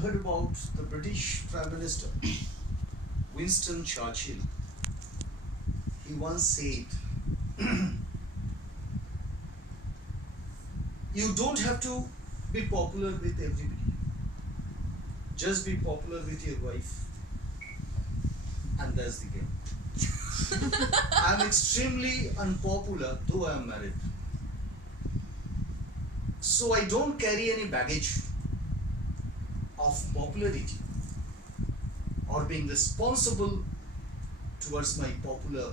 heard about the British Prime Minister, Winston Churchill. He once said, you don't have to be popular with everybody. Just be popular with your wife. And that's the game. I'm extremely unpopular, though I am married. So I don't carry any baggage of popularity or being responsible towards my popular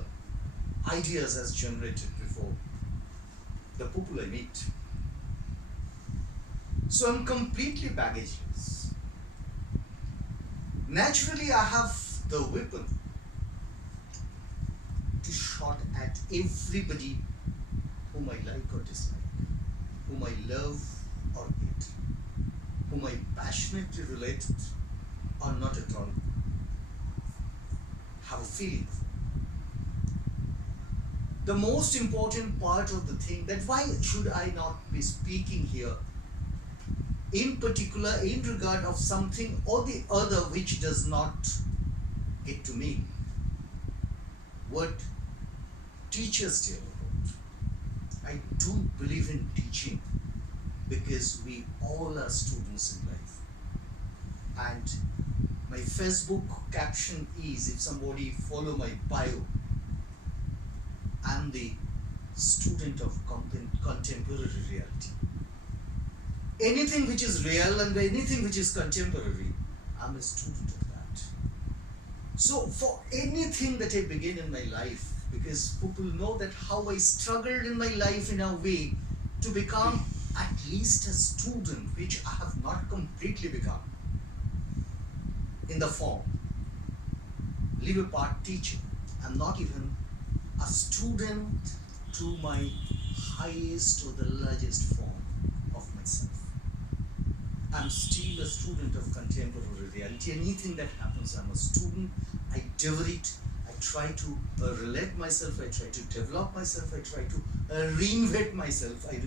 ideas as generated before the people I meet. So I'm completely baggageless. Naturally, I have the weapon to shot at everybody whom I like or dislike, whom I love or hate, whom I passionately relate or not at all have a feeling for. The most important part of the thing, that why should I not be speaking here in particular in regard of something or the other which does not get to me what teachers tell about. I do believe in teaching because we all are students in life. And my Facebook caption is, if somebody follow my bio, I'm the student of contemporary reality. Anything which is real and anything which is contemporary, I'm a student of that. So for anything that I begin in my life, because people know that how I struggled in my life in a way to become at least a student, which I have not completely become in the form. Leave apart teaching. I'm not even a student to my highest or the largest form of myself. I'm still a student of contemporary reality. Anything that happens, I'm a student. I devour it. I try to relate myself. I try to develop myself. I try to reinvent myself. I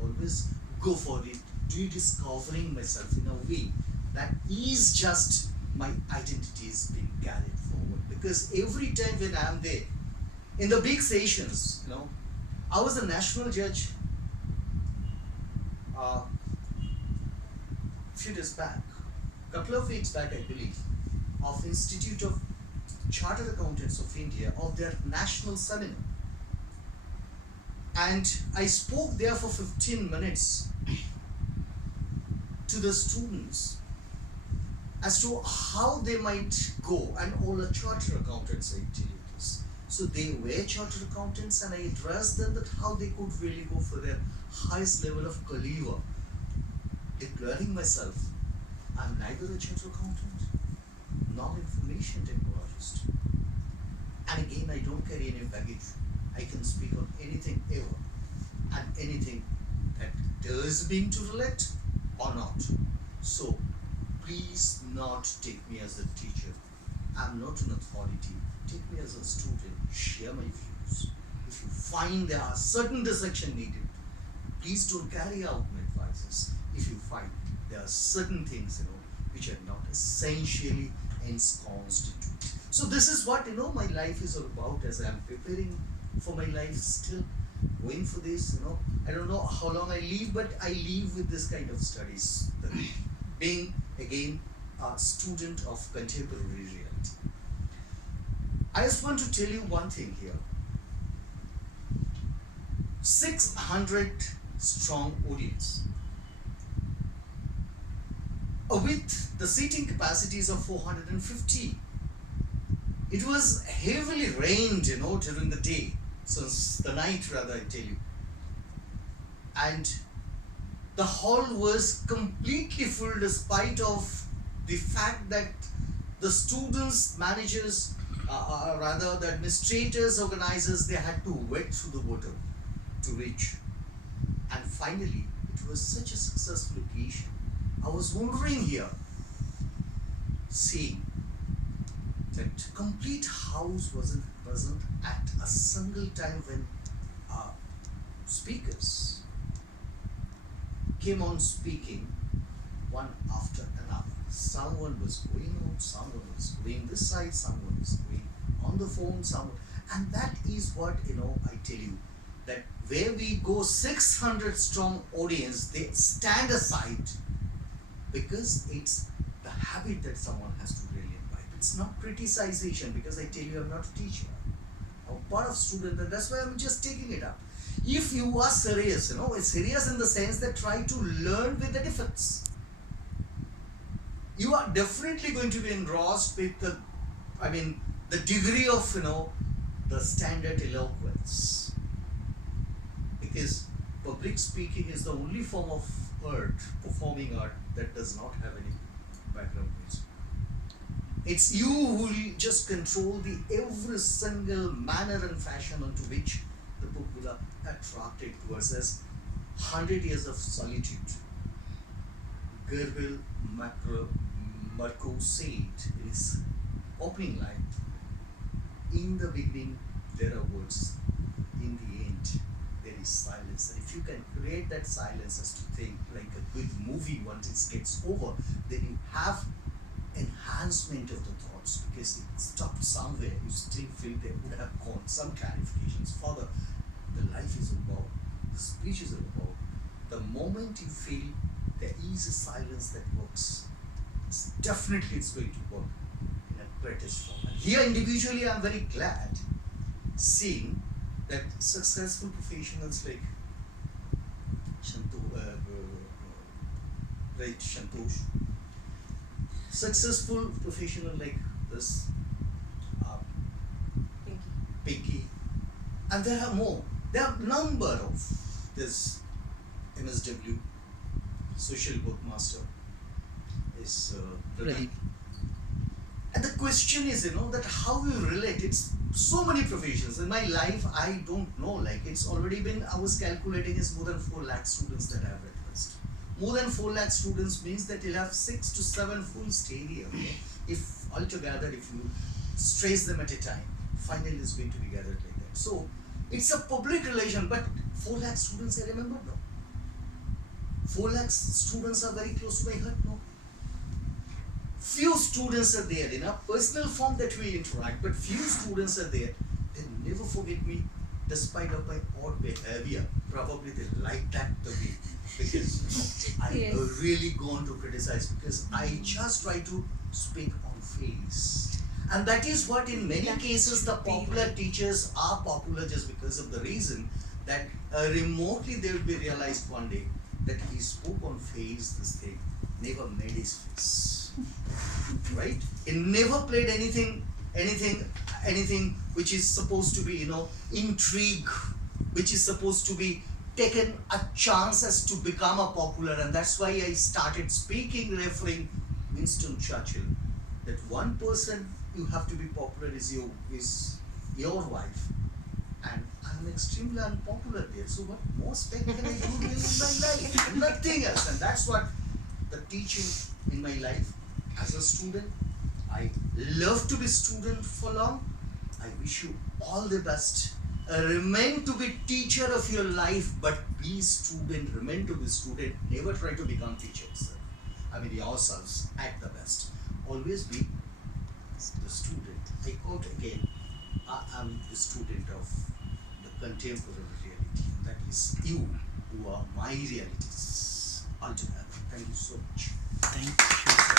always go for it, rediscovering myself in a way that is just my identity is being carried forward. Because every time when I'm there, in the big sessions, I was a national judge few days back, couple of weeks back, I believe, of Institute of Chartered Accountants of India, of their national seminar. And I spoke there for 15 minutes to the students as to how they might go, and all the chartered accountants, I tell you this. So they were chartered accountants, and I addressed them that how they could really go for their highest level of caliber, declaring myself, I'm neither a chartered accountant nor information technologist. And again, I don't carry any baggage. I can speak on anything ever, and anything that does mean to relate or not. So please not take me as a teacher. I'm not an authority. Take me as a student. Share my views. If you find there are certain dissection needed, please don't carry out my advices. If you find there are certain things, which are not essentially ensconced into it. So this is what, my life is all about as I'm preparing for my life, still going for this, I don't know how long I live, but I live with this kind of studies, being again a student of contemporary reality. I just want to tell you one thing here. 600 strong audience with the seating capacities of 450. It was heavily rained, during the day, since the night rather, I tell you. And the hall was completely full despite of the fact that the students, managers, rather the administrators, organizers, they had to wade through the water to reach. And finally, it was such a successful occasion. I was wondering here, seeing that complete house wasn't present at a single time when speakers came on speaking one after another. someone was going out, someone was going this side, someone was going on the phone, someone, and that is what, I tell you, that where we go 600 strong audience, they stand aside because it's the habit that someone has to really imbibe. It's not criticization, because I tell you, I'm not a teacher. I'm part of student, and that's why I'm just taking it up. If you are serious, it's serious in the sense that try to learn with the defects. You are definitely going to be engrossed with the degree of, the standard eloquence. Because public speaking is the only form of art, performing art, that does not have any background music. It's you who will just control the every single manner and fashion onto which the book will attract it towards us. 100 Years of Solitude. Gerbil Marco said in his opening line, in the beginning there are words, in the end there is silence. And if you can create that silence as to think like a good movie, once it gets over, then you have enhancement of the thoughts, because it stopped somewhere. You still feel there would have gone some clarifications. Further, the life is about, the speech is about, the moment you feel there is a silence that works, definitely it's going to work in a greatest form. And here individually I'm very glad seeing that successful professionals like Shantosh, successful professional like this Pinky, and there are more. There are number of this MSW, social work master, is Pradeep. And the question is, that how you relate. It's so many professions. In my life, I don't know, like it's already been, I was calculating, is more than 4 lakh students that I have addressed. More than 4 lakh students means that you'll have 6 to 7 full stadium. If altogether, if you strace them at a time, finally it's going to be gathered like that. So it's a public relation, but 4 lakh students, I remember, no. 4 lakh students are very close to my heart, no. Few students are there in a personal form that we interact, but few students are there. They never forget me despite of my odd behavior. Probably they like that the way, because I really go on to criticize, because I just try to speak on face. And that is what in many cases the popular teachers are popular just because of the reason that remotely they will be realized one day that he spoke on face this thing, never made his face. Right? He never played anything which is supposed to be, intrigue, which is supposed to be taken a chance as to become a popular. And that's why I started speaking, referring Winston Churchill, that one person you have to be popular is your wife. And I'm extremely unpopular there. So what more spec can I do really in my life? Nothing else. And that's what the teaching in my life. As a student, I love to be student for long. I wish you all the best. Remain to be teacher of your life, but be student. Remain to be student. Never try to become teachers. Yourselves at the best. Always be the student. I quote again, I am the student of the contemporary reality. That is you who are my realities altogether. Thank you so much. Thank you.